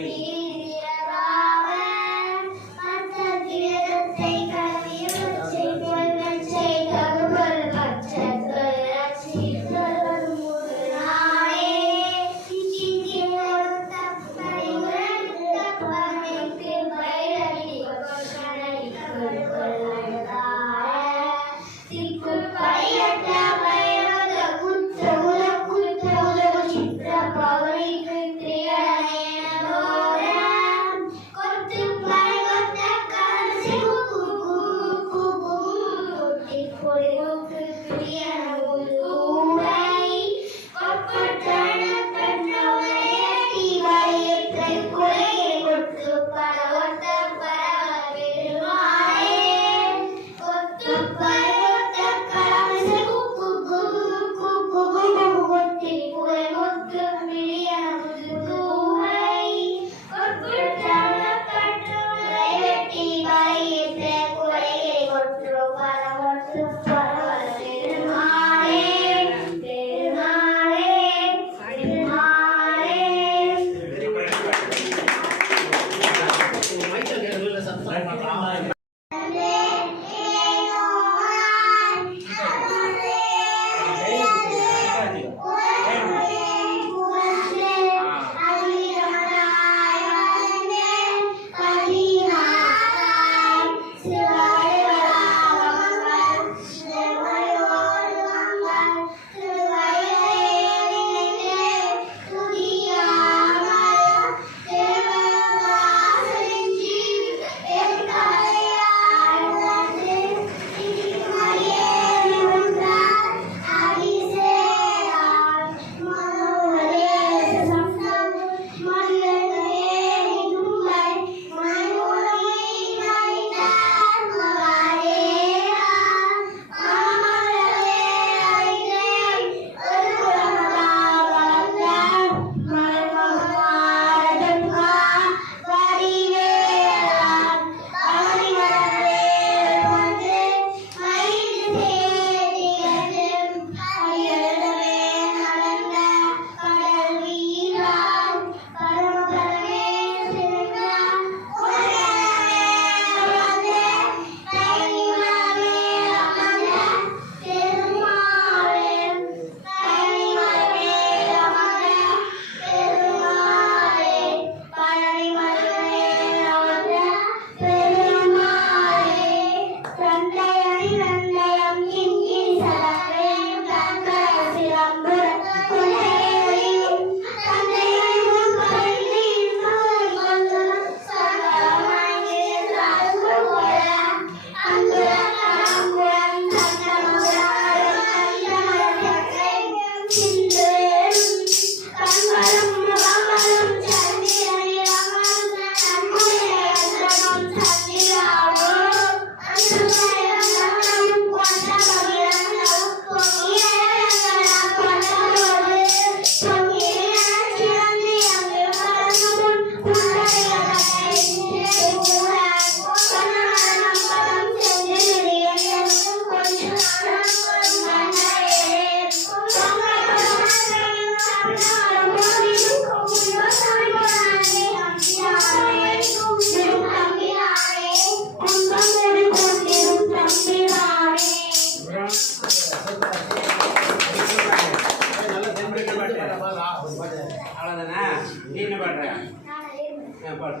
Amén. 我 నిన్న పడరా పడు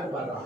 அவள்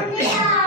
Yeah.